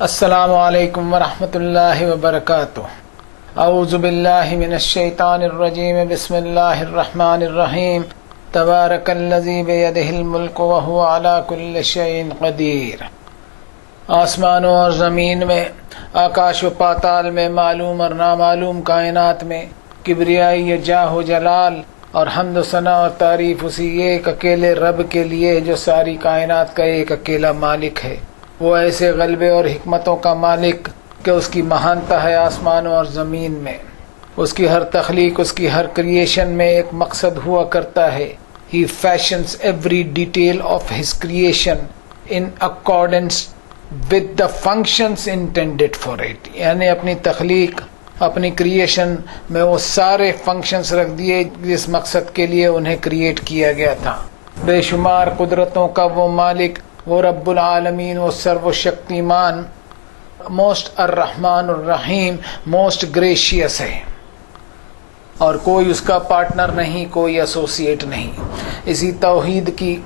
السلام علیکم ورحمۃ اللہ وبرکاتہ۔ اعوذ باللہ من الشیطان الرجیم، بسم اللہ الرحمن الرحیم۔ تبارک الذی بیدہ الملک وہو علی کل شیء قدیر۔ آسمانوں اور زمین میں، آکاش و پاتال میں، معلوم اور نامعلوم کائنات میں کبریائی جاہ و جلال اور حمد و ثنا اور تعریف اسی ایک اکیلے رب کے لیے جو ساری کائنات کا ایک اکیلا مالک ہے۔ وہ ایسے غلبے اور حکمتوں کا مالک کہ اس کی مہانتا ہے آسمانوں اور زمین میں۔ اس کی ہر تخلیق، اس کی ہر کریشن میں ایک مقصد ہوا کرتا ہے۔ He fashions every detail of his creation in accordance with the functions intended for it۔ یعنی اپنی تخلیق، اپنی کریشن میں وہ سارے فنکشنز رکھ دیے جس مقصد کے لیے انہیں کریٹ کیا گیا تھا۔ بے شمار قدرتوں کا وہ مالک، وہ رب العالمین، وہ سرو شکتیمان، موسٹ الرحمن الرحیم، موسٹ گریشیس ہے، اور کوئی اس کا پارٹنر نہیں، کوئی ایسوسیٹ نہیں۔ اسی توحید کی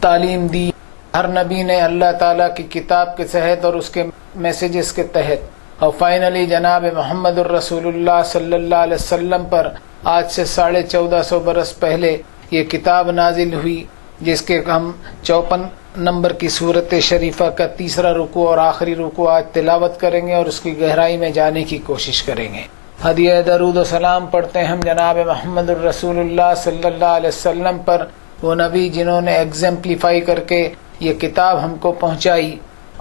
تعلیم دی ہر نبی نے اللہ تعالیٰ کی کتاب کے تحت اور اس کے میسیجز کے تحت، اور فائنلی جناب محمد الرسول اللہ صلی اللہ علیہ وسلم پر آج سے 1450 برس پہلے یہ کتاب نازل ہوئی، جس کے ہم 54 نمبر کی صورت شریفہ کا تیسرا رکوع اور آخری رکوع آج تلاوت کریں گے اور اس کی گہرائی میں جانے کی کوشش کریں گے۔ ہدیہ درود و سلام پڑھتے ہیں ہم جناب محمد الرسول اللہ صلی اللہ علیہ وسلم پر، وہ نبی جنہوں نے ایگزمپلیفائی کر کے یہ کتاب ہم کو پہنچائی،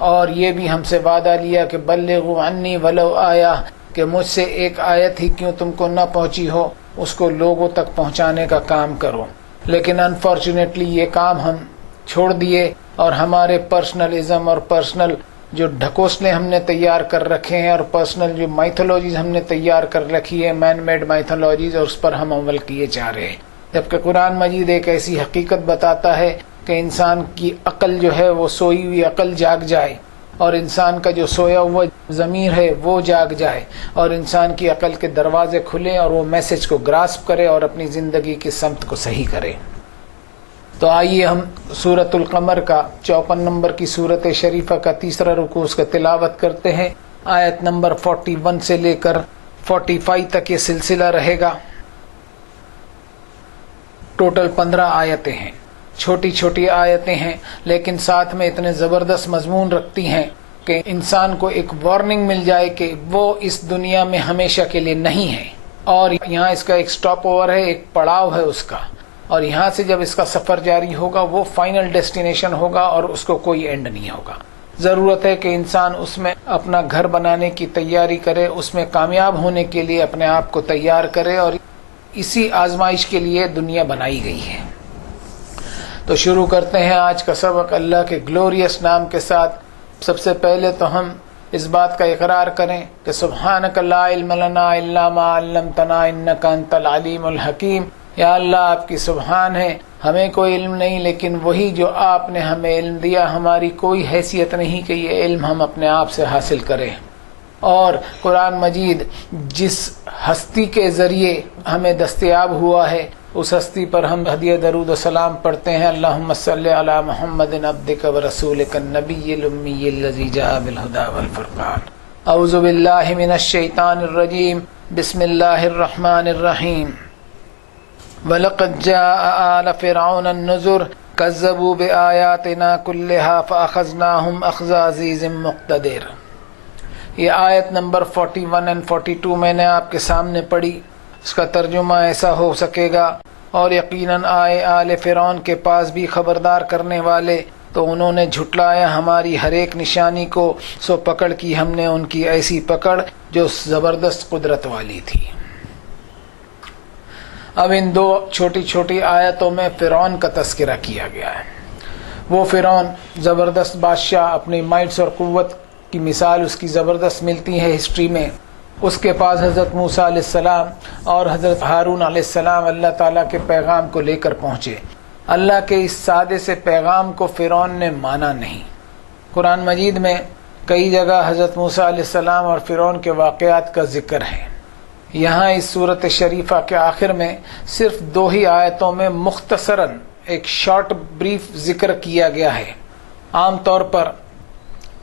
اور یہ بھی ہم سے وعدہ لیا کہ بلغوا عنی ولو آیا، کہ مجھ سے ایک آیت ہی کیوں تم کو نہ پہنچی ہو، اس کو لوگوں تک پہنچانے کا کام کرو۔ لیکن انفارچونیٹلی یہ کام ہم چھوڑ دیے، اور ہمارے پرسنلزم اور پرسنل جو ڈھکوسلے ہم نے تیار کر رکھے ہیں، اور پرسنل جو مائتھولوجیز ہم نے تیار کر رکھی ہے، مین میڈ مائتھولوجیز، اور اس پر ہم عمل کیے جا رہے ہیں، جبکہ قرآن مجید ایک ایسی حقیقت بتاتا ہے کہ انسان کی عقل جو ہے وہ سوئی ہوئی عقل جاگ جائے، اور انسان کا جو سویا ہوا ضمیر ہے وہ جاگ جائے، اور انسان کی عقل کے دروازے کھلیں اور وہ میسج کو گراسپ کرے اور اپنی زندگی کی سمت کو صحیح کرے۔ تو آئیے ہم سورۃ القمر کا 54 نمبر کی صورت شریفہ کا تیسرا رکوع اس کا تلاوت کرتے ہیں۔ آیت نمبر 41 سے لے کر 45 تک یہ سلسلہ رہے گا۔ ٹوٹل 15 آیتیں ہیں، چھوٹی چھوٹی آیتیں ہیں، لیکن ساتھ میں اتنے زبردست مضمون رکھتی ہیں کہ انسان کو ایک وارننگ مل جائے کہ وہ اس دنیا میں ہمیشہ کے لیے نہیں ہے، اور یہاں اس کا ایک سٹاپ اوور ہے، ایک پڑاؤ ہے اس کا، اور یہاں سے جب اس کا سفر جاری ہوگا وہ فائنل ڈیسٹینیشن ہوگا اور اس کو کوئی اینڈ نہیں ہوگا۔ ضرورت ہے کہ انسان اس میں اپنا گھر بنانے کی تیاری کرے، اس میں کامیاب ہونے کے لیے اپنے آپ کو تیار کرے، اور اسی آزمائش کے لیے دنیا بنائی گئی ہے۔ تو شروع کرتے ہیں آج کا سبق اللہ کے گلوریس نام کے ساتھ۔ سب سے پہلے تو ہم اس بات کا اقرار کریں کہ سبحانک لا علم لنا الا ما علمتنا انک انت العلیم الحکیم۔ یا اللہ، آپ کی سبحان ہے، ہمیں کوئی علم نہیں، لیکن وہی جو آپ نے ہمیں علم دیا، ہماری کوئی حیثیت نہیں کہ یہ علم ہم اپنے آپ سے حاصل کریں۔ اور قرآن مجید جس ہستی کے ذریعے ہمیں دستیاب ہوا ہے، اس ہستی پر ہم ہدیہ درود و سلام پڑھتے ہیں۔ اللہم صلی علی محمد عبدک و رسولک النبی الامی الذی جاء بالہدی والفرقان۔ اعوذ باللہ من الشیطان الرجیم، بسم اللہ الرحمن الرحیم۔ وَلَقَدْ جَاءَ آلَ فِرْعَوْنَ النُّذُرُ كَذَّبُوا بِآيَاتِنَا كُلِّهَا فَأَخَذْنَاهُمْ أَخْذَ عَزِيزٍ مُقْتَدِرٍ۔ یہ آیت نمبر 41 اور 42 میں نے آپ کے سامنے پڑھی، اس کا ترجمہ ایسا ہو سکے گا، اور یقیناً آئے آل فرعون کے پاس بھی خبردار کرنے والے، تو انہوں نے جھٹلایا ہماری ہر ایک نشانی کو، سو پکڑ کی ہم نے ان کی ایسی پکڑ جو زبردست قدرت والی تھی۔ اب ان دو چھوٹی چھوٹی آیتوں میں فرعون کا تذکرہ کیا گیا ہے۔ وہ فرعون زبردست بادشاہ، اپنی مائٹس اور قوت کی مثال اس کی زبردست ملتی ہے ہسٹری میں۔ اس کے پاس حضرت موسیٰ علیہ السلام اور حضرت ہارون علیہ السلام اللہ تعالیٰ کے پیغام کو لے کر پہنچے۔ اللہ کے اس سادے سے پیغام کو فرعون نے مانا نہیں۔ قرآن مجید میں کئی جگہ حضرت موسیٰ علیہ السلام اور فرعون کے واقعات کا ذکر ہے۔ یہاں اس صورت شریفہ کے آخر میں صرف 2 ہی آیتوں میں مختصراً ایک شارٹ بریف ذکر کیا گیا ہے۔ عام طور پر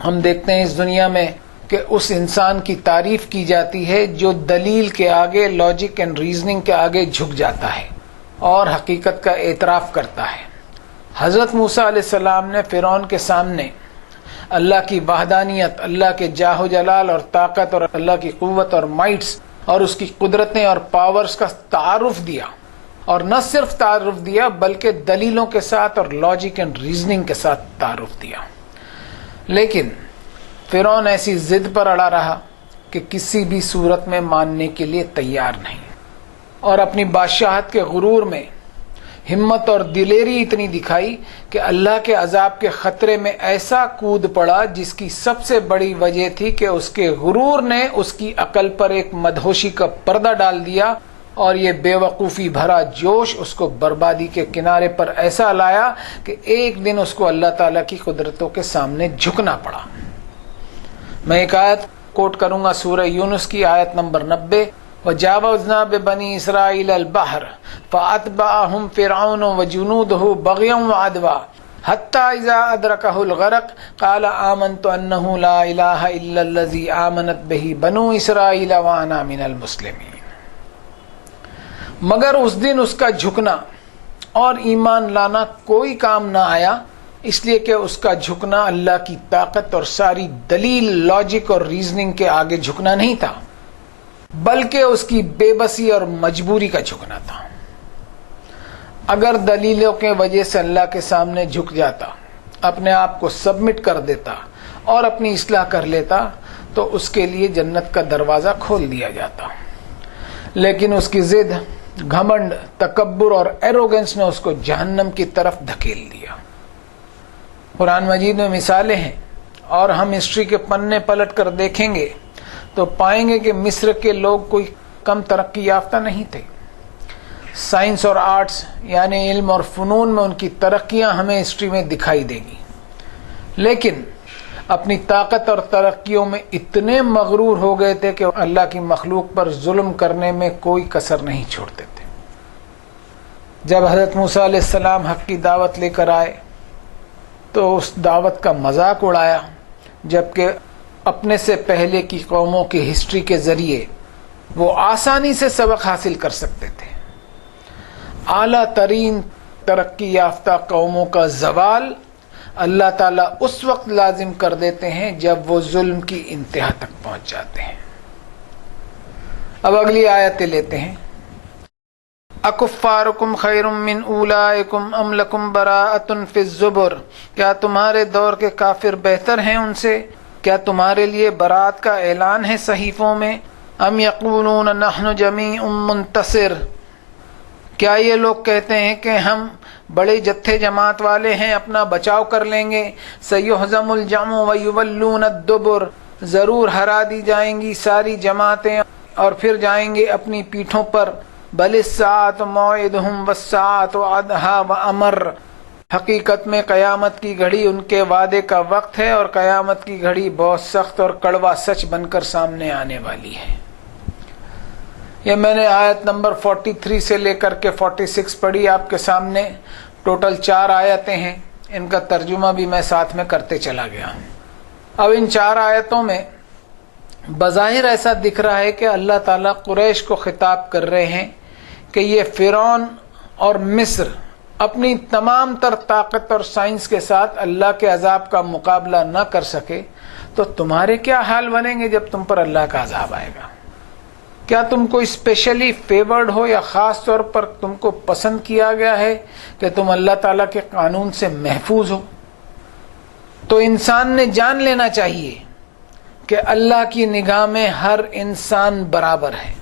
ہم دیکھتے ہیں اس دنیا میں کہ اس انسان کی تعریف کی جاتی ہے جو دلیل کے آگے، لاجک اینڈ ریزننگ کے آگے جھک جاتا ہے اور حقیقت کا اعتراف کرتا ہے۔ حضرت موسیٰ علیہ السلام نے فرعون کے سامنے اللہ کی وحدانیت، اللہ کے جاہ و جلال اور طاقت اور اللہ کی قوت اور مائٹس اور اس کی قدرتیں اور پاورز کا تعارف دیا، اور نہ صرف تعارف دیا بلکہ دلیلوں کے ساتھ اور لاجک اینڈ ریزننگ کے ساتھ تعارف دیا۔ لیکن فرعون ایسی ضد پر اڑا رہا کہ کسی بھی صورت میں ماننے کے لیے تیار نہیں، اور اپنی بادشاہت کے غرور میں ہمت اور دلیری اتنی دکھائی کہ اللہ کے عذاب کے خطرے میں ایسا کود پڑا جس کی سب سے بڑی وجہ تھی کہ اس کے غرور نے اس کی عقل پر ایک مدہوشی کا پردہ ڈال دیا، اور یہ بے وقوفی بھرا جوش اس کو بربادی کے کنارے پر ایسا لایا کہ ایک دن اس کو اللہ تعالیٰ کی قدرتوں کے سامنے جھکنا پڑا۔ میں ایک آیت کوٹ کروں گا، سورہ یونس کی آیت نمبر 90، وَجَاوَزْنَا بِبَنِي إِسْرَائِيلَ الْبَحْرَ فَأَتْبَعَهُمْ فِرْعَوْنُ وَجُنُودُهُ بَغْيًا وَعَدْوًا حَتَّى إِذَا أَدْرَكَهُ الْغَرَقُ قَالَ آمَنْتُ أَنَّهُ لَا إِلَهَ إِلَّا الَّذِي آمَنَتْ بِهِ بَنُو إِسْرَائِيلَ وَأَنَا مِنَ الْمُسْلِمِينَ۔ مگر اس دن اس کا جھکنا اور ایمان لانا کوئی کام نہ آیا، اس لیے کہ اس کا جھکنا اللہ کی طاقت اور ساری دلیل، لاجک اور ریزننگ کے آگے جھکنا نہیں تھا، بلکہ اس کی بے بسی اور مجبوری کا جھکنا تھا۔ اگر دلیلوں کے وجہ سے اللہ کے سامنے جھک جاتا، اپنے آپ کو سبمٹ کر دیتا اور اپنی اصلاح کر لیتا تو اس کے لیے جنت کا دروازہ کھول دیا جاتا، لیکن اس کی ضد، گھمنڈ، تکبر اور ایروگنس نے اس کو جہنم کی طرف دھکیل دیا۔ قرآن مجید میں مثالیں ہیں، اور ہم ہسٹری کے پنے پلٹ کر دیکھیں گے تو پائیں گے کہ مصر کے لوگ کوئی کم ترقی یافتہ نہیں تھے۔ سائنس اور آرٹس یعنی علم اور فنون میں ان کی ترقیاں ہمیں ہسٹری میں دکھائی دے گی، لیکن اپنی طاقت اور ترقیوں میں اتنے مغرور ہو گئے تھے کہ اللہ کی مخلوق پر ظلم کرنے میں کوئی کسر نہیں چھوڑتے تھے۔ جب حضرت موسیٰ علیہ السلام حق کی دعوت لے کر آئے تو اس دعوت کا مذاق اڑایا، جبکہ اپنے سے پہلے کی قوموں کی ہسٹری کے ذریعے وہ آسانی سے سبق حاصل کر سکتے تھے۔ اعلیٰ ترین ترقی یافتہ قوموں کا زوال اللہ تعالیٰ اس وقت لازم کر دیتے ہیں جب وہ ظلم کی انتہا تک پہنچ جاتے ہیں۔ اب اگلی آیتیں لیتے ہیں۔ اکفارکم خیر من اولئکم ام لکم براءۃ فی الزبر، کیا تمہارے دور کے کافر بہتر ہیں ان سے؟ کیا تمہارے لیے برات کا اعلان ہے صحیفوں میں؟ ام یقولون نحن جمیع منتصر، کیا یہ لوگ کہتے ہیں کہ ہم بڑے جتھے جماعت والے ہیں، اپنا بچاؤ کر لیں گے؟ سیہزم الجمع ویولون الدبر، ضرور ہرا دی جائیں گی ساری جماعتیں اور پھر جائیں گے اپنی پیٹھوں پر۔ بل الساعۃ موعدہم والساعۃ ادھیٰ وامر، حقیقت میں قیامت کی گھڑی ان کے وعدے کا وقت ہے، اور قیامت کی گھڑی بہت سخت اور کڑوا سچ بن کر سامنے آنے والی ہے۔ یہ میں نے آیت نمبر 43 سے لے کر کے 46 پڑھی آپ کے سامنے۔ ٹوٹل 4 آیتیں ہیں، ان کا ترجمہ بھی میں ساتھ میں کرتے چلا گیا۔ اب ان 4 آیتوں میں بظاہر ایسا دکھ رہا ہے کہ اللہ تعالیٰ قریش کو خطاب کر رہے ہیں کہ یہ فرعون اور مصر اپنی تمام تر طاقت اور سائنس کے ساتھ اللہ کے عذاب کا مقابلہ نہ کر سکے تو تمہارے کیا حال بنیں گے جب تم پر اللہ کا عذاب آئے گا؟ کیا تم کو اسپیشلی فیورڈ ہو یا خاص طور پر تم کو پسند کیا گیا ہے کہ تم اللہ تعالیٰ کے قانون سے محفوظ ہو؟ تو انسان نے جان لینا چاہیے کہ اللہ کی نگاہ میں ہر انسان برابر ہے۔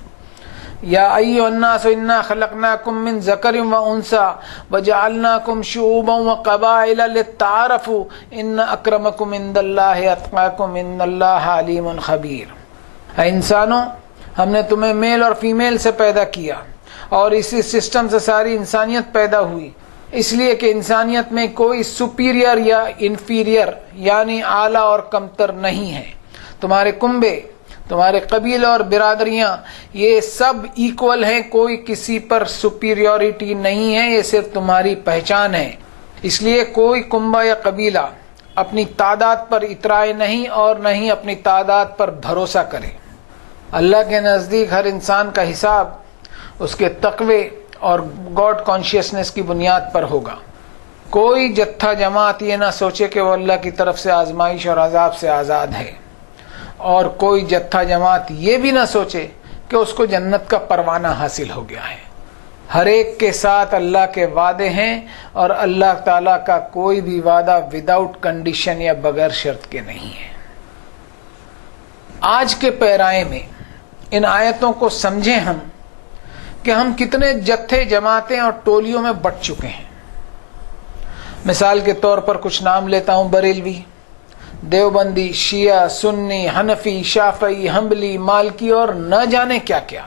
یا ایھا الناس انا خلقناکم من ذکر و انثی وجعلناکم شعوبا وقبائل لتعارفوا ان اکرمکم عند اللہ اتقاکم ان اللہ علیم خبیر۔ اے انسانوں، ہم نے تمہیں میل اور فیمیل سے پیدا کیا، اور اسی سسٹم سے ساری انسانیت پیدا ہوئی، اس لیے کہ انسانیت میں کوئی سپیریئر یا انفیریئر یعنی اعلیٰ اور کمتر نہیں ہے۔ تمہارے کنبے، تمہارے قبیلے اور برادریاں یہ سب ایکول ہیں، کوئی کسی پر سپیریورٹی نہیں ہے، یہ صرف تمہاری پہچان ہے۔ اس لیے کوئی کنبہ یا قبیلہ اپنی تعداد پر اترائے نہیں اور نہ ہی اپنی تعداد پر بھروسہ کرے. اللہ کے نزدیک ہر انسان کا حساب اس کے تقوی اور گاڈ کانشیسنس کی بنیاد پر ہوگا. کوئی جتھا جماعت یہ نہ سوچے کہ وہ اللہ کی طرف سے آزمائش اور عذاب سے آزاد ہے، اور کوئی جتھا جماعت یہ بھی نہ سوچے کہ اس کو جنت کا پروانہ حاصل ہو گیا ہے. ہر ایک کے ساتھ اللہ کے وعدے ہیں، اور اللہ تعالیٰ کا کوئی بھی وعدہ وداؤٹ کنڈیشن یا بغیر شرط کے نہیں ہے. آج کے پیرائے میں ان آیتوں کو سمجھیں ہم کہ ہم کتنے جتھے جماعتیں اور ٹولیوں میں بٹ چکے ہیں. مثال کے طور پر کچھ نام لیتا ہوں: بریلوی، دیوبندی، شیعہ، سنی، حنفی، شافعی، حنبلی، مالکی اور نہ جانے کیا کیا.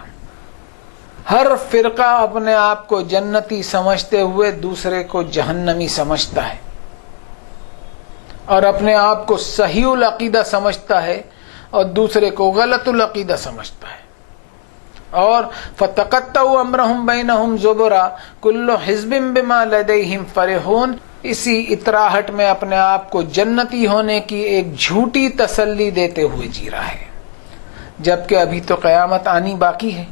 ہر فرقہ اپنے آپ کو جنتی سمجھتے ہوئے دوسرے کو جہنمی سمجھتا ہے، اور اپنے آپ کو صحیح العقیدہ سمجھتا ہے اور دوسرے کو غلط العقیدہ سمجھتا ہے. اور فَتَقَطَّعُوا أَمْرَهُمْ بَيْنَهُمْ زُبُرًا كُلُّ حِزْبٍ بِمَا لَدَيْهِمْ فَرِحُونَ. اسی اطراہٹ میں اپنے آپ کو جنتی ہونے کی ایک جھوٹی تسلی دیتے ہوئے جی رہا ہے، جبکہ ابھی تو قیامت آنی باقی ہے.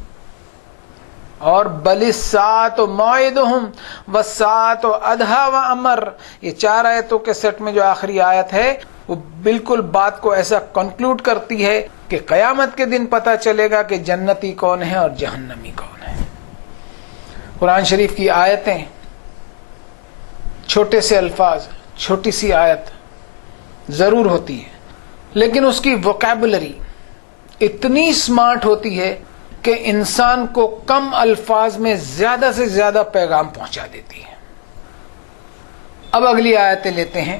اور بل الساعۃ موعدہم والساعۃ ادھیٰ وامر، یہ 4 آیتوں کے سیٹ میں جو آخری آیت ہے وہ بالکل بات کو ایسا کنکلوڈ کرتی ہے کہ قیامت کے دن پتہ چلے گا کہ جنتی کون ہے اور جہنمی کون ہے. قرآن شریف کی آیتیں، چھوٹے سے الفاظ، چھوٹی سی آیت ضرور ہوتی ہے، لیکن اس کی ووکیبلری اتنی سمارٹ ہوتی ہے کہ انسان کو کم الفاظ میں زیادہ سے زیادہ پیغام پہنچا دیتی ہے. اب اگلی آیتیں لیتے ہیں.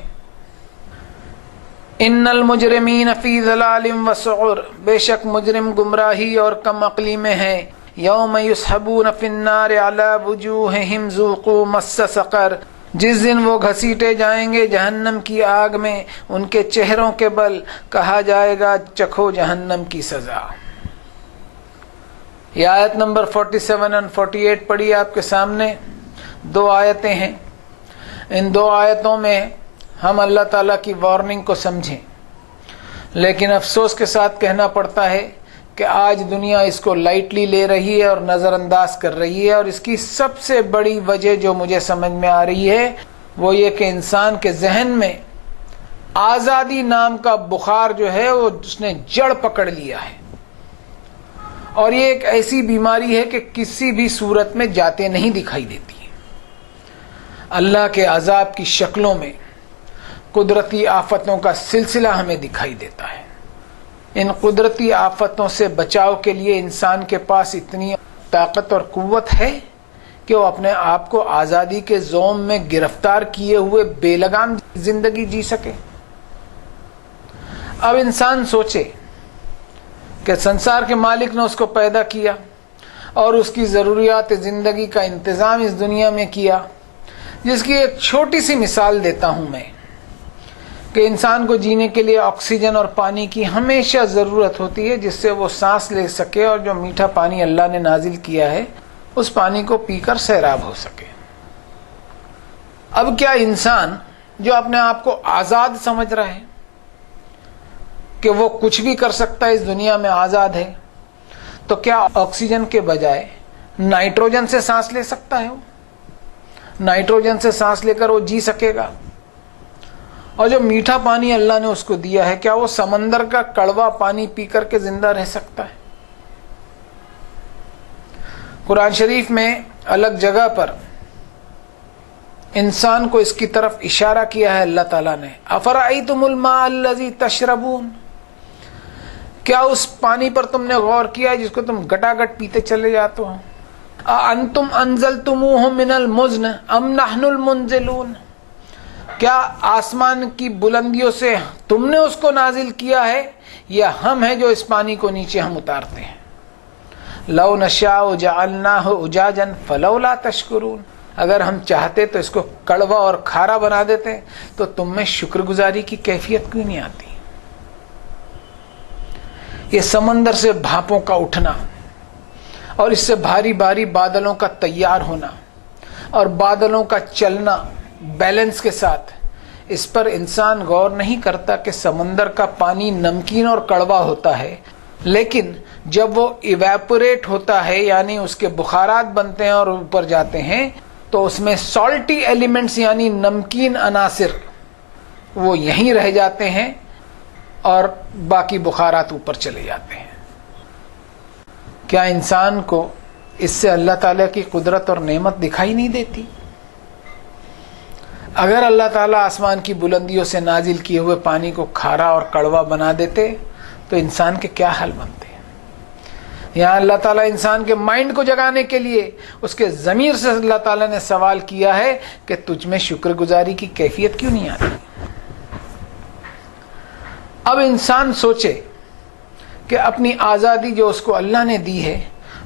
ان المجرمین فی ضلال وسعر، بے شک مجرم گمراہی اور کم عقلی میں ہیں. یوم یسحبون فی النار علی وجوہہم ذوقوا مس سقر، جس دن وہ گھسیٹے جائیں گے جہنم کی آگ میں ان کے چہروں کے بل، کہا جائے گا چکھو جہنم کی سزا. یہ آیت نمبر 47 اور 48 پڑھی آپ کے سامنے. 2 آیتیں ہیں. ان 2 آیتوں میں ہم اللہ تعالیٰ کی وارننگ کو سمجھیں، لیکن افسوس کے ساتھ کہنا پڑتا ہے کہ آج دنیا اس کو لائٹلی لے رہی ہے اور نظر انداز کر رہی ہے. اور اس کی سب سے بڑی وجہ جو مجھے سمجھ میں آ رہی ہے وہ یہ کہ انسان کے ذہن میں آزادی نام کا بخار جو ہے وہ اس نے جڑ پکڑ لیا ہے، اور یہ ایک ایسی بیماری ہے کہ کسی بھی صورت میں جاتے نہیں دکھائی دیتی. اللہ کے عذاب کی شکلوں میں قدرتی آفتوں کا سلسلہ ہمیں دکھائی دیتا ہے. ان قدرتی آفتوں سے بچاؤ کے لیے انسان کے پاس اتنی طاقت اور قوت ہے کہ وہ اپنے آپ کو آزادی کے زوم میں گرفتار کیے ہوئے بے لگام زندگی جی سکے. اب انسان سوچے کہ سنسار کے مالک نے اس کو پیدا کیا اور اس کی ضروریات زندگی کا انتظام اس دنیا میں کیا، جس کی ایک چھوٹی سی مثال دیتا ہوں میں کہ انسان کو جینے کے لیے آکسیجن اور پانی کی ہمیشہ ضرورت ہوتی ہے جس سے وہ سانس لے سکے، اور جو میٹھا پانی اللہ نے نازل کیا ہے اس پانی کو پی کر سیراب ہو سکے. اب کیا انسان جو اپنے آپ کو آزاد سمجھ رہا ہے کہ وہ کچھ بھی کر سکتا ہے، اس دنیا میں آزاد ہے، تو کیا آکسیجن کے بجائے نائٹروجن سے سانس لے سکتا ہے؟ نائٹروجن سے سانس لے کر وہ جی سکے گا؟ اور جو میٹھا پانی اللہ نے اس کو دیا ہے، کیا وہ سمندر کا کڑوا پانی پی کر کے زندہ رہ سکتا ہے؟ قرآن شریف میں الگ جگہ پر انسان کو اس کی طرف اشارہ کیا ہے اللہ تعالیٰ نے. افرأیتم الماء الذی تشربون، کیا اس پانی پر تم نے غور کیا جس کو تم گٹا گٹ پیتے چلے جاتے ہو؟ اانتم انزلتموہ من المزن ام نحن المنزلون، کیا آسمان کی بلندیوں سے تم نے اس کو نازل کیا ہے یا ہم ہیں جو اس پانی کو نیچے ہم اتارتے ہیں؟ لو نشاء جعلناہ اجاجا فلولا تشکرون، اگر ہم چاہتے تو اس کو کڑوا اور کھارا بنا دیتے، تو تم میں شکر گزاری کی کیفیت کیوں نہیں آتی؟ یہ سمندر سے بھاپوں کا اٹھنا اور اس سے بھاری بھاری بادلوں کا تیار ہونا اور بادلوں کا چلنا بیلنس کے ساتھ، اس پر انسان غور نہیں کرتا کہ سمندر کا پانی نمکین اور کڑوا ہوتا ہے، لیکن جب وہ ایویپوریٹ ہوتا ہے یعنی اس کے بخارات بنتے ہیں اور اوپر جاتے ہیں تو اس میں سالٹی ایلیمنٹس یعنی نمکین عناصر وہ یہیں رہ جاتے ہیں اور باقی بخارات اوپر چلے جاتے ہیں۔ کیا انسان کو اس سے اللہ تعالیٰ کی قدرت اور نعمت دکھائی نہیں دیتی؟ اگر اللہ تعالیٰ آسمان کی بلندیوں سے نازل کیے ہوئے پانی کو کھارا اور کڑوا بنا دیتے تو انسان کے کیا حال بنتے؟ یہاں اللہ تعالیٰ انسان کے مائنڈ کو جگانے کے لیے اس کے ضمیر سے اللہ تعالیٰ نے سوال کیا ہے کہ تجھ میں شکر گزاری کی کیفیت کیوں نہیں آتی؟ اب انسان سوچے کہ اپنی آزادی جو اس کو اللہ نے دی ہے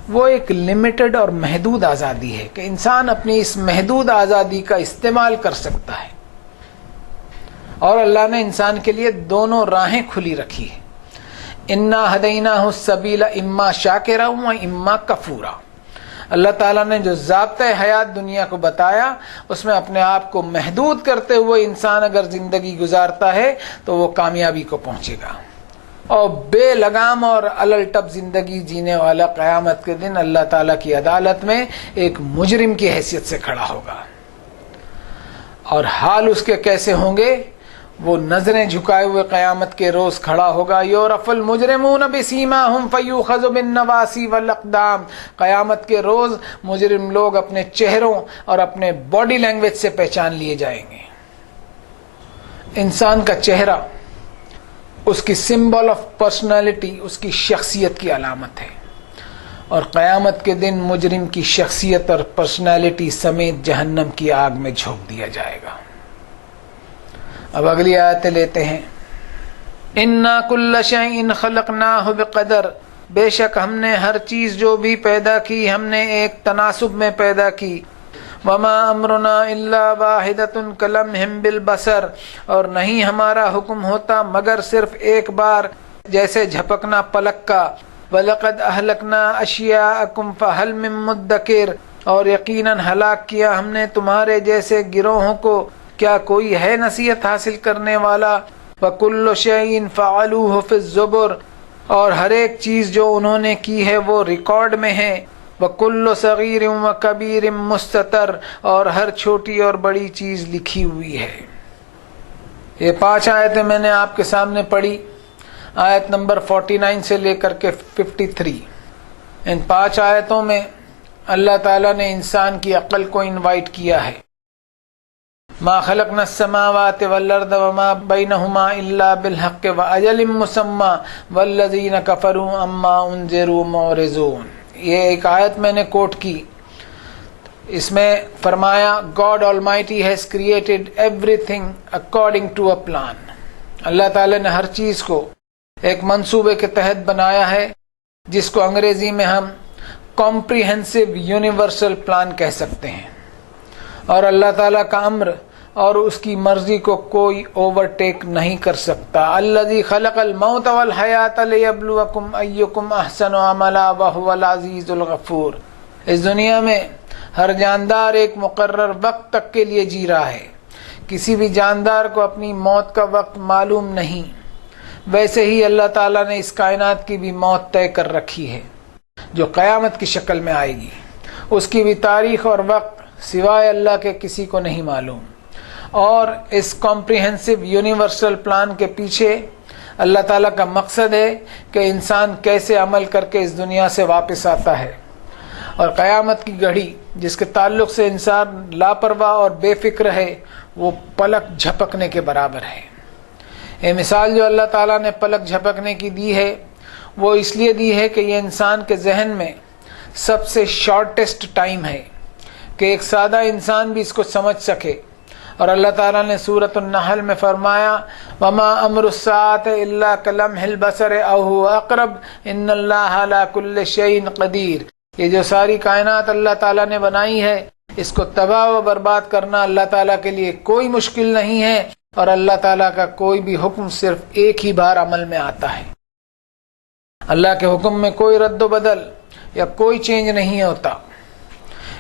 وہ ایک لمیٹڈ اور محدود آزادی ہے کہ انسان اپنی اس محدود آزادی کا استعمال کر سکتا ہے، اور اللہ نے انسان کے لیے دونوں راہیں کھلی رکھی ہے۔ انا ہدیناہ السبیل اما شاکرا و اما کفورا۔ اللہ تعالیٰ نے جو ضابطۂ حیات دنیا کو بتایا اس میں اپنے آپ کو محدود کرتے ہوئے انسان اگر زندگی گزارتا ہے تو وہ کامیابی کو پہنچے گا، اور بے لگام اور الل ٹپ زندگی جینے والا قیامت کے دن اللہ تعالیٰ کی عدالت میں ایک مجرم کی حیثیت سے کھڑا ہوگا۔ اور حال اس کے کیسے ہوں گے؟ وہ نظریں جھکائے ہوئے قیامت کے روز کھڑا ہوگا۔ یعرف المجرمون بسیماہم فیؤخذ بالنواصی والاقدام۔ قیامت کے روز مجرم لوگ اپنے چہروں اور اپنے باڈی لینگویج سے پہچان لیے جائیں گے۔ انسان کا چہرہ اس کی سمبل آف پرسنالٹی، اس کی شخصیت کی علامت ہے، اور قیامت کے دن مجرم کی شخصیت اور پرسنالٹی سمیت جہنم کی آگ میں جھونک دیا جائے گا۔ اب اگلی آیت لیتے ہیں۔ اِنَّا كُلَّ شَيْءٍ خَلَقْنَاهُ بِقَدَرٍ۔ بے شک ہم نے ہر چیز جو بھی پیدا کی ہم نے ایک تناسب میں پیدا کی۔ وَمَا أَمْرُنَا إِلَّا وَاحِدَةٌ كَلَمْحٍ بِالْبَصَرِ۔ اور نہیں ہمارا حکم ہوتا مگر صرف ایک بار جیسے جھپکنا پلک کا۔ وَلَقَدْ أَهْلَكْنَا أَشْيَاءَكُمْ فَهَلْ مِن مُدَّكِرٍ۔ اور یقیناً ہلاک کیا ہم نے تمہارے جیسے گروہوں کو، کیا کوئی ہے نصیحت حاصل کرنے والا؟ وَكُلُّ شَيْءٍ فَعَلُوهُ فِي الزُّبُرِ۔ اور ہر ایک چیز جو انہوں نے کی ہے وہ ریکارڈ میں ہے۔ وَكُلُّ صَغِيرٍ وَكَبِيرٍ مُسْتَطَرٍ۔ اور ہر چھوٹی اور بڑی چیز لکھی ہوئی ہے۔ یہ 5 آیتیں میں نے آپ کے سامنے پڑھی، آیت نمبر 49 سے لے کر کے 53۔ ان 5 آیتوں میں اللہ تعالیٰ نے انسان کی عقل کو انوائٹ کیا ہے۔ ما خلقنا السماوات والارض وما بينهما الا بالحق واجل مسمى والذين كفروا عما انذروا معرضون۔ یہ ایک آیت میں نے کوٹ کی، اس میں فرمایا God Almighty has created everything according to a plan۔ اللہ تعالی نے ہر چیز کو ایک منصوبے کے تحت بنایا ہے، جس کو انگریزی میں ہم comprehensive universal plan کہہ سکتے ہیں۔ اور اللہ تعالیٰ کا امر اور اس کی مرضی کو کوئی اوورٹیک نہیں کر سکتا۔ الذی خلق الموت والحیات لیبلوکم ایکم احسن عملا وہو العزیز الغفور۔ اس دنیا میں ہر جاندار ایک مقرر وقت تک کے لیے جی رہا ہے، کسی بھی جاندار کو اپنی موت کا وقت معلوم نہیں۔ ویسے ہی اللہ تعالیٰ نے اس کائنات کی بھی موت طے کر رکھی ہے جو قیامت کی شکل میں آئے گی۔ اس کی بھی تاریخ اور وقت سوائے اللہ کے کسی کو نہیں معلوم۔ اور اس کمپریہنسو یونیورسل پلان کے پیچھے اللہ تعالیٰ کا مقصد ہے کہ انسان کیسے عمل کر کے اس دنیا سے واپس آتا ہے، اور قیامت کی گھڑی جس کے تعلق سے انسان لاپرواہ اور بے فکر ہے وہ پلک جھپکنے کے برابر ہے۔ یہ مثال جو اللہ تعالیٰ نے پلک جھپکنے کی دی ہے وہ اس لیے دی ہے کہ یہ انسان کے ذہن میں سب سے شارٹیسٹ ٹائم ہے کہ ایک سادہ انسان بھی اس کو سمجھ سکے۔ اور اللہ تعالیٰ نے سورۃ النحل میں فرمایا وما امر الساعۃ الا کلمح البصر او هو اقرب ان اللہ علی کل شیء قدیر۔ یہ جو ساری کائنات اللہ تعالیٰ نے بنائی ہے اس کو تباہ و برباد کرنا اللہ تعالیٰ کے لیے کوئی مشکل نہیں ہے، اور اللہ تعالیٰ کا کوئی بھی حکم صرف ایک ہی بار عمل میں آتا ہے۔ اللہ کے حکم میں کوئی رد و بدل یا کوئی چینج نہیں ہوتا۔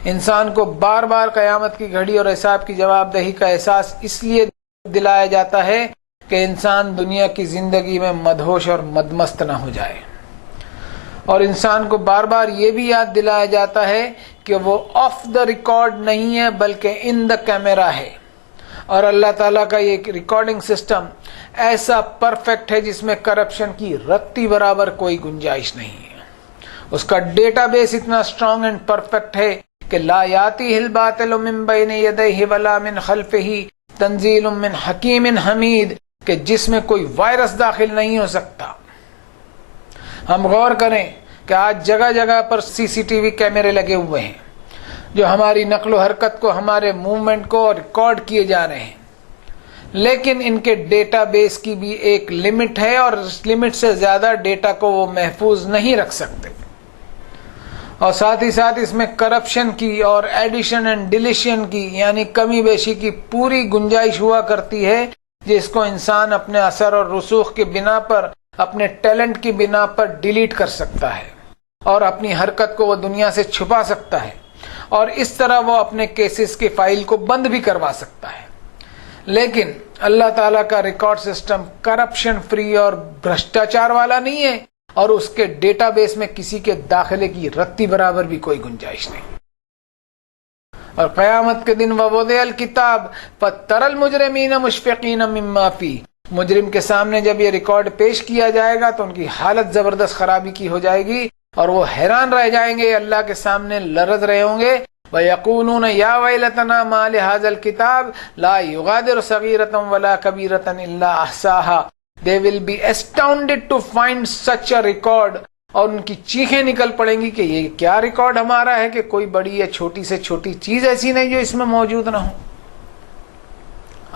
انسان کو بار بار قیامت کی گھڑی اور حساب کی جواب دہی کا احساس اس لیے دلایا جاتا ہے کہ انسان دنیا کی زندگی میں مدہوش اور مدمست نہ ہو جائے، اور انسان کو بار بار یہ بھی یاد دلایا جاتا ہے کہ وہ آف دا ریکارڈ نہیں ہے بلکہ ان دا کیمرہ ہے، اور اللہ تعالیٰ کا یہ ریکارڈنگ سسٹم ایسا پرفیکٹ ہے جس میں کرپشن کی رتی برابر کوئی گنجائش نہیں ہے۔ اس کا ڈیٹا بیس اتنا اسٹرانگ اینڈ پرفیکٹ ہے کہ لا یاتیہ الباطل من بین یدیہ ولا من خلفہ تنزیل من حکیم حمید، کہ جس میں کوئی وائرس داخل نہیں ہو سکتا۔ ہم غور کریں کہ آج جگہ جگہ پر CCTV کیمرے لگے ہوئے ہیں جو ہماری نقل و حرکت کو، ہمارے موومنٹ کو ریکارڈ کیے جا رہے ہیں، لیکن ان کے ڈیٹا بیس کی بھی ایک لمٹ ہے، اور اس لمٹ سے زیادہ ڈیٹا کو وہ محفوظ نہیں رکھ سکتے، اور ساتھ ہی ساتھ اس میں کرپشن کی اور ایڈیشن اینڈ ڈیلیشن کی یعنی کمی بیشی کی پوری گنجائش ہوا کرتی ہے، جس کو انسان اپنے اثر اور رسوخ کی بنا پر، اپنے ٹیلنٹ کی بنا پر ڈیلیٹ کر سکتا ہے، اور اپنی حرکت کو وہ دنیا سے چھپا سکتا ہے، اور اس طرح وہ اپنے کیسز کی فائل کو بند بھی کروا سکتا ہے۔ لیکن اللہ تعالیٰ کا ریکارڈ سسٹم کرپشن فری اور بھرشٹاچار والا نہیں ہے، اور اس کے ڈیٹا بیس میں کسی کے داخلے کی رتی برابر بھی کوئی گنجائش نہیں۔ اور قیامت کے دن ووضع الکتاب فتری المجرمین مشفقین مما فیہ، مجرم کے سامنے جب یہ ریکارڈ پیش کیا جائے گا تو ان کی حالت زبردست خرابی کی ہو جائے گی، اور وہ حیران رہ جائیں گے، اللہ کے سامنے لرز رہے ہوں گے، وَيَقُولُونَ يَا وَيْلَتَنَا مَا لِهَذَا الْكِتَابِ لَا يُغَادِرُ صَغِيرَةً وَلَا كَبِيرَةً إِلَّا أَحْصَاهَا۔ They will be astounded to find such a record، اور ان کی چیخیں نکل پڑیں گی کہ یہ کیا ریکارڈ ہمارا ہے کہ کوئی بڑی یا چھوٹی سے چھوٹی چیز ایسی نہیں جو اس میں موجود نہ ہو۔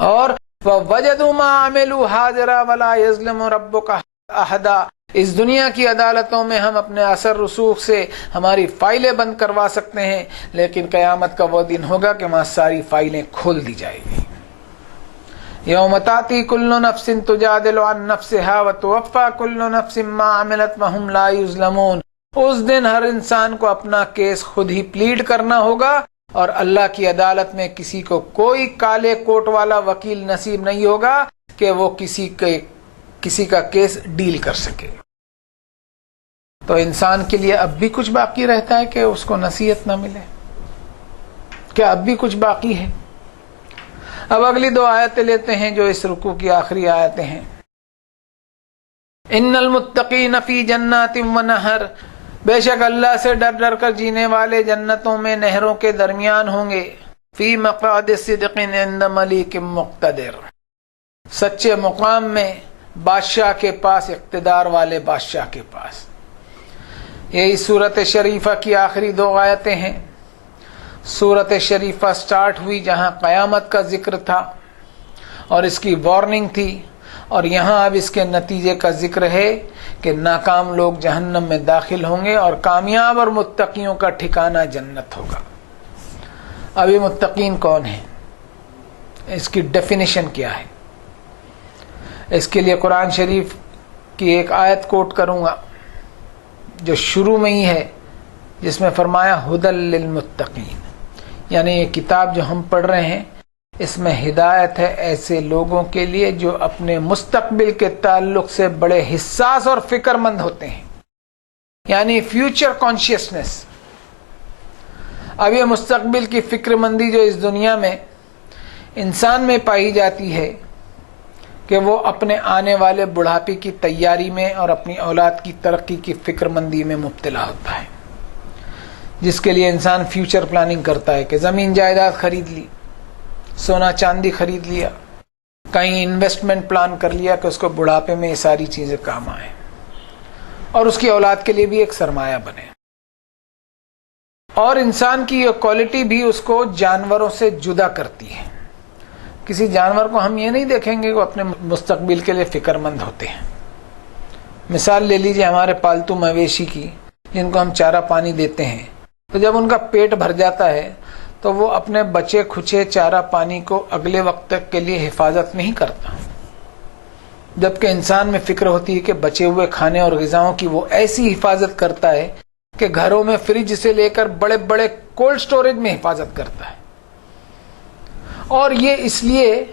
اور وَوَجَدُوا مَا عَمِلُوا حَاضِرًا وَلَا يَظْلِمُ رَبُّكَ أَحَدًا، اس دنیا کی عدالتوں میں ہم اپنے اثر رسوخ سے ہماری فائلیں بند کروا سکتے ہیں، لیکن قیامت کا وہ دن ہوگا کہ وہاں ساری فائلیں کھول دی جائیں گی۔ یوم تاتی کل نفس تجادل عن نفسها وتوفى كل نفس ما عملت وهم لا يظلمون، اس دن ہر انسان کو اپنا کیس خود ہی پلیڈ کرنا ہوگا، اور اللہ کی عدالت میں کسی کو کوئی کالے کوٹ والا وکیل نصیب نہیں ہوگا کہ وہ کسی کا کیس ڈیل کر سکے۔ تو انسان کے لیے اب بھی کچھ باقی رہتا ہے کہ اس کو نصیحت نہ ملے؟ کیا اب بھی کچھ باقی ہے؟ اب اگلی دو آیتیں لیتے ہیں جو اس رکوع کی آخری آیتیں ہیں۔ ان المتقین فی جنات و نہر، بے شک اللہ سے ڈر ڈر کر جینے والے جنتوں میں نہروں کے درمیان ہوں گے، فی مقعد صدق عند ملیک مقتدر، سچے مقام میں، بادشاہ کے پاس، اقتدار والے بادشاہ کے پاس۔ یہی سورت شریفہ کی آخری دو آیتیں ہیں۔ سورت شریفہ سٹارٹ ہوئی جہاں قیامت کا ذکر تھا اور اس کی وارننگ تھی، اور یہاں اب اس کے نتیجے کا ذکر ہے کہ ناکام لوگ جہنم میں داخل ہوں گے اور کامیاب اور متقیوں کا ٹھکانہ جنت ہوگا۔ اب یہ متقین کون ہیں؟ اس کی ڈیفینیشن کیا ہے؟ اس کے لیے قرآن شریف کی ایک آیت کوٹ کروں گا جو شروع میں ہی ہے، جس میں فرمایا ھدی للمتقین، یعنی یہ کتاب جو ہم پڑھ رہے ہیں اس میں ہدایت ہے ایسے لوگوں کے لیے جو اپنے مستقبل کے تعلق سے بڑے حساس اور فکر مند ہوتے ہیں، یعنی فیوچر کانشیسنس۔ اب یہ مستقبل کی فکر مندی جو اس دنیا میں انسان میں پائی جاتی ہے کہ وہ اپنے آنے والے بڑھاپے کی تیاری میں اور اپنی اولاد کی ترقی کی فکر مندی میں مبتلا ہوتا ہے، جس کے لیے انسان فیوچر پلاننگ کرتا ہے کہ زمین جائیداد خرید لی، سونا چاندی خرید لیا، کہیں انویسٹمنٹ پلان کر لیا کہ اس کو بڑھاپے میں یہ ساری چیزیں کام آئیں اور اس کی اولاد کے لیے بھی ایک سرمایہ بنے۔ اور انسان کی یہ کوالٹی بھی اس کو جانوروں سے جدا کرتی ہے۔ کسی جانور کو ہم یہ نہیں دیکھیں گے کہ وہ اپنے مستقبل کے لیے فکر مند ہوتے ہیں۔ مثال لے لیجئے ہمارے پالتو مویشی کی، جن کو ہم چارہ پانی دیتے ہیں، تو جب ان کا پیٹ بھر جاتا ہے تو وہ اپنے بچے کھچے چارہ پانی کو اگلے وقت تک کے لیے حفاظت نہیں کرتا، جبکہ انسان میں فکر ہوتی ہے کہ بچے ہوئے کھانے اور غذاؤں کی وہ ایسی حفاظت کرتا ہے کہ گھروں میں فریج سے لے کر بڑے بڑے کولڈ سٹوریج میں حفاظت کرتا ہے۔ اور یہ اس لیے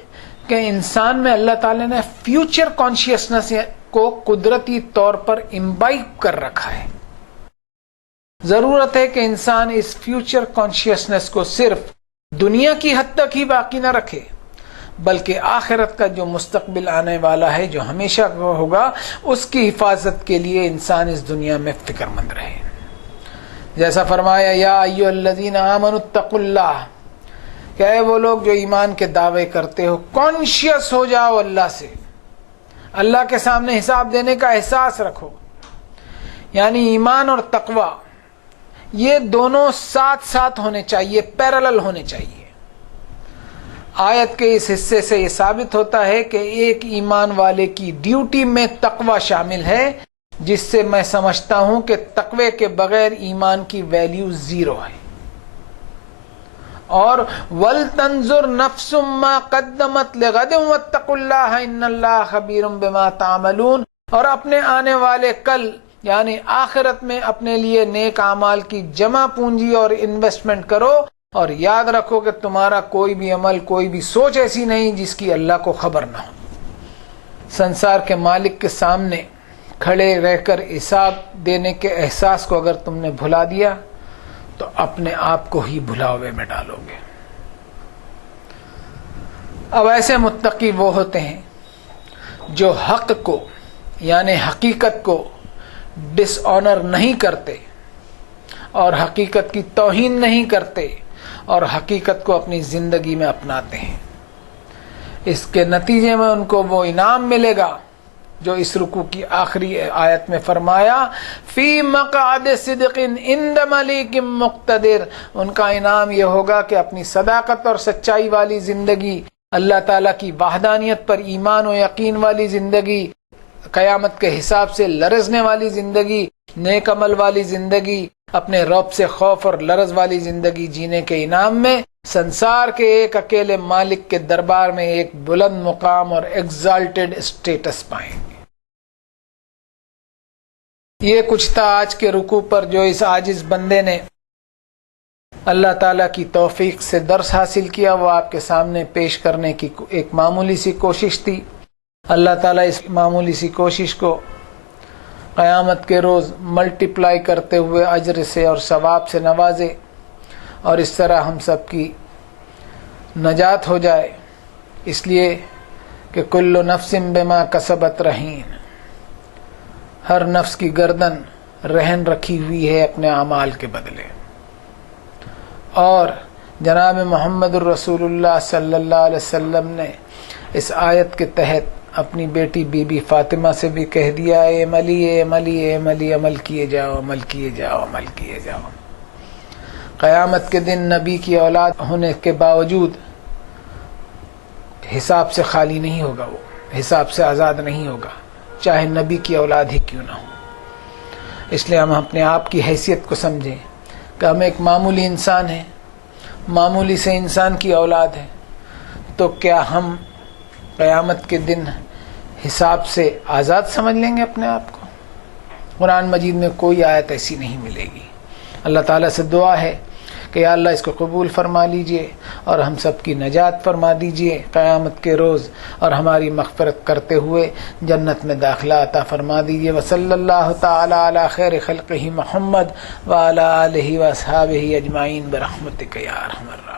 کہ انسان میں اللہ تعالی نے فیوچر کانشیسنس کو قدرتی طور پر امبائب کر رکھا ہے. ضرورت ہے کہ انسان اس فیوچر کانشیسنس کو صرف دنیا کی حد تک ہی باقی نہ رکھے، بلکہ آخرت کا جو مستقبل آنے والا ہے، جو ہمیشہ ہوگا، اس کی حفاظت کے لیے انسان اس دنیا میں فکر مند رہے. جیسا فرمایا یا ایھا الذین آمنوا اتقوا اللہ، کہ اے وہ لوگ جو ایمان کے دعوے کرتے ہو، کانشیس ہو جاؤ اللہ سے، اللہ کے سامنے حساب دینے کا احساس رکھو. یعنی ایمان اور تقوی یہ دونوں ساتھ ساتھ ہونے چاہیے، پیرالل ہونے چاہیے. آیت کے اس حصے سے یہ ثابت ہوتا ہے کہ ایک ایمان والے کی ڈیوٹی میں تقوی شامل ہے، جس سے میں سمجھتا ہوں کہ تقوی کے بغیر ایمان کی ویلیو زیرو ہے. اور وَلْتَنظُرْ نَفْسٌ مَّا قَدَّمَتْ لِغَدٍ وَاتَّقُوا اللَّهَ إِنَّ اللَّهَ خَبِيرٌ بِمَا تَعْمَلُونَ، اور اپنے آنے والے کل یعنی آخرت میں اپنے لیے نیک اعمال کی جمع پونجی اور انویسٹمنٹ کرو، اور یاد رکھو کہ تمہارا کوئی بھی عمل، کوئی بھی سوچ ایسی نہیں جس کی اللہ کو خبر نہ ہو. سنسار کے مالک کے سامنے کھڑے رہ کر حساب دینے کے احساس کو اگر تم نے بھلا دیا تو اپنے آپ کو ہی بھلاوے میں ڈالو گے. اب ایسے متقی وہ ہوتے ہیں جو حق کو یعنی حقیقت کو ڈس آنر نہیں کرتے، اور حقیقت کی توہین نہیں کرتے، اور حقیقت کو اپنی زندگی میں اپناتے ہیں. اس کے نتیجے میں ان کو وہ انعام ملے گا جو اس رکوع کی آخری آیت میں فرمایا فی مقعد صدق عند ملیک مقتدر. ان کا انعام یہ ہوگا کہ اپنی صداقت اور سچائی والی زندگی، اللہ تعالیٰ کی وحدانیت پر ایمان و یقین والی زندگی، قیامت کے حساب سے لرزنے والی زندگی، نیک عمل والی زندگی، اپنے رب سے خوف اور لرز والی زندگی جینے کے انعام میں سنسار کے ایک اکیلے مالک کے دربار میں ایک بلند مقام اور ایگزالٹڈ اسٹیٹس پائیں گے. یہ کچھ تھا آج کے رکوع پر جو اس عاجز بندے نے اللہ تعالیٰ کی توفیق سے درس حاصل کیا، وہ آپ کے سامنے پیش کرنے کی ایک معمولی سی کوشش تھی. اللہ تعالیٰ اس معمولی سی کوشش کو قیامت کے روز ملٹیپلائی کرتے ہوئے اجر سے اور ثواب سے نوازے، اور اس طرح ہم سب کی نجات ہو جائے. اس لیے کہ کل نفس بما کسبت رہین، ہر نفس کی گردن رہن رکھی ہوئی ہے اپنے اعمال کے بدلے. اور جناب محمد الرسول اللہ صلی اللہ علیہ وسلم نے اس آیت کے تحت اپنی بیٹی بی بی فاطمہ سے بھی کہہ دیا اے عملی اے عملی اے عملی، عمل کیے جاؤ، عمل کیے جاؤ، عمل کیے جاؤ. قیامت کے دن نبی کی اولاد ہونے کے باوجود حساب سے خالی نہیں ہوگا، وہ حساب سے آزاد نہیں ہوگا، چاہے نبی کی اولاد ہی کیوں نہ ہو. اس لیے ہم اپنے آپ کی حیثیت کو سمجھیں کہ ہم ایک معمولی انسان ہیں، معمولی سے انسان کی اولاد ہے. تو کیا ہم قیامت کے دن حساب سے آزاد سمجھ لیں گے اپنے آپ کو؟ قرآن مجید میں کوئی آیت ایسی نہیں ملے گی. اللہ تعالیٰ سے دعا ہے کہ یا اللہ اس کو قبول فرما لیجئے اور ہم سب کی نجات فرما دیجئے قیامت کے روز، اور ہماری مغفرت کرتے ہوئے جنت میں داخلہ عطا فرما دیجئے. وصلی اللہ تعالی علی خیر خلقہ محمد وعلی آلہ واصحابہ اجمعین برحمتک یا ارحم الراحمین.